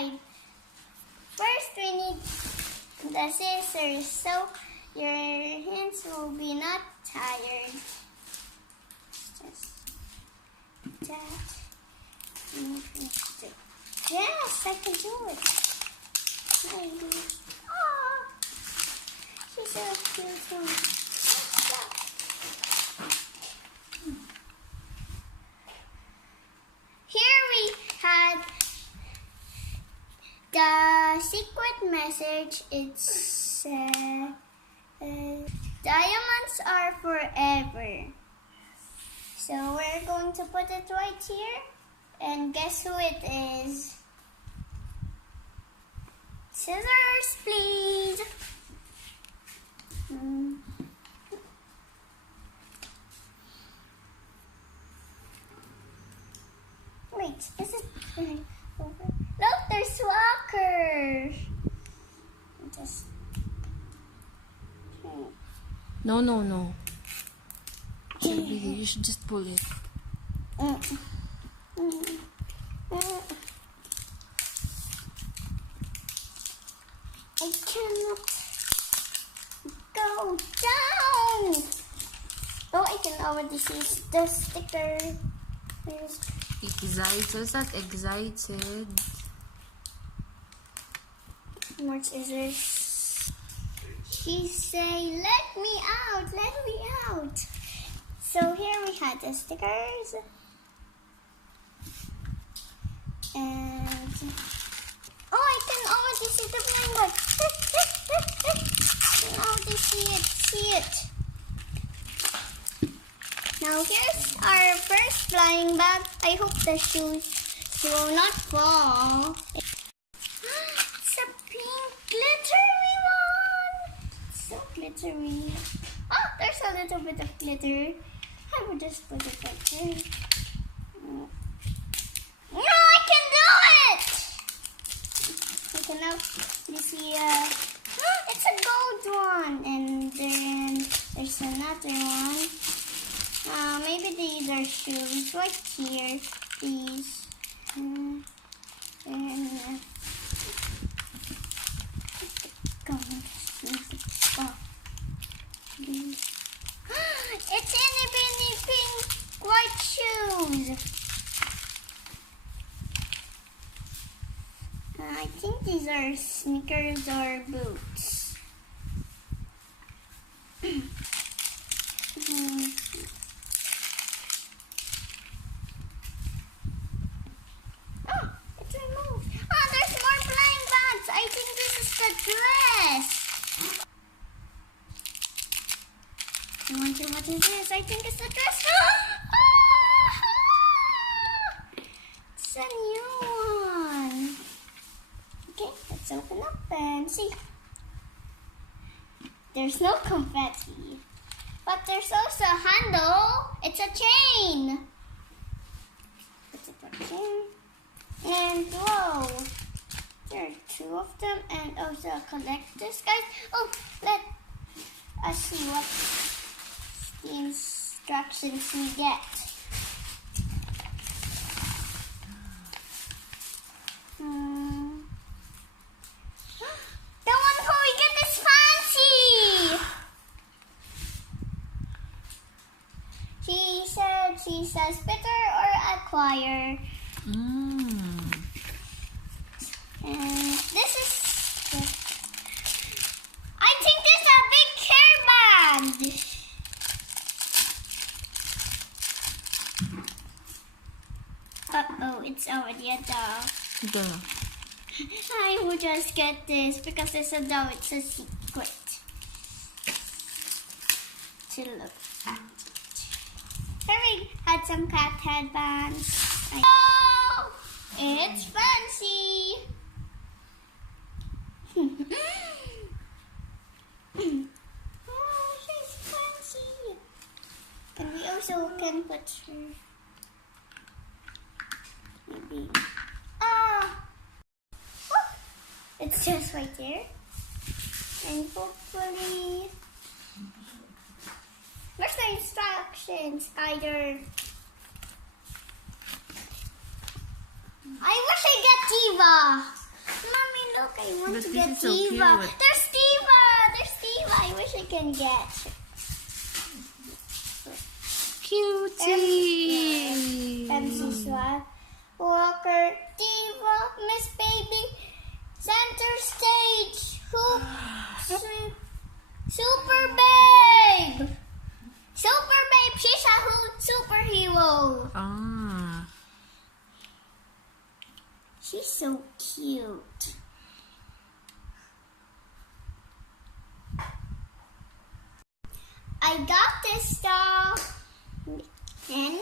5. First, we need the scissors so your hands will be not tired. Just that. Yes, I can do it. Maybe. Oh, she's so cute. Here we had the secret message. It's diamonds are forever. So we're going to put it right here. And guess who it is? Scissors, please. Wait, is it over? Look, there's Walker. Just No. You should just pull it. I cannot go down. Oh, I can already see the sticker. Excited. What's that? Excited. More scissors. She say, "Let me out! Let me out!" So here we had the stickers. And oh, I can already see the flying bag. I can already see it. Now here's our first flying bag. I hope the shoes will not fall. It's a pink glittery one. It's so glittery. Oh, there's a little bit of glitter. I will just put it right there. No, I can do it! Okay, now you see, it's a gold one, and then there's another one. Maybe these are shoes right here. These. It's itty bitty pink white shoes. I think these are sneakers or boots. Oh, it's removed. Oh, there's more flying bags. I think this is the dress. I wonder what it is. I think it's the dress. It's a new one. Okay, let's open up and see. There's no confetti, but there's also a handle. It's a chain. Put it up there. And whoa, there are 2 of them, and also a collector's guide. Oh, let us see what the instructions we get. The one who we get is fancy. She says bitter or acquire. And this is, I think this is a big hairband. Uh-oh, it's already a doll. I will just get this because it's a doll. It's a secret to look at it. Here we had some cat headbands. Oh, it's fancy. Oh, she's fancy. And we also can put her maybe. It's just right there. And hopefully, where's the instructions, Spider? I wish I get Diva. look, I want But to this get is so Diva. cute. There's Diva! There's Diva! I wish I can get. Cutie! MC Swag, Walker, Diva, Miss Baby, Center Stage, Hoop, Super Babe! Super Babe, she's a superhero. Ah. She's so cute. I got this doll and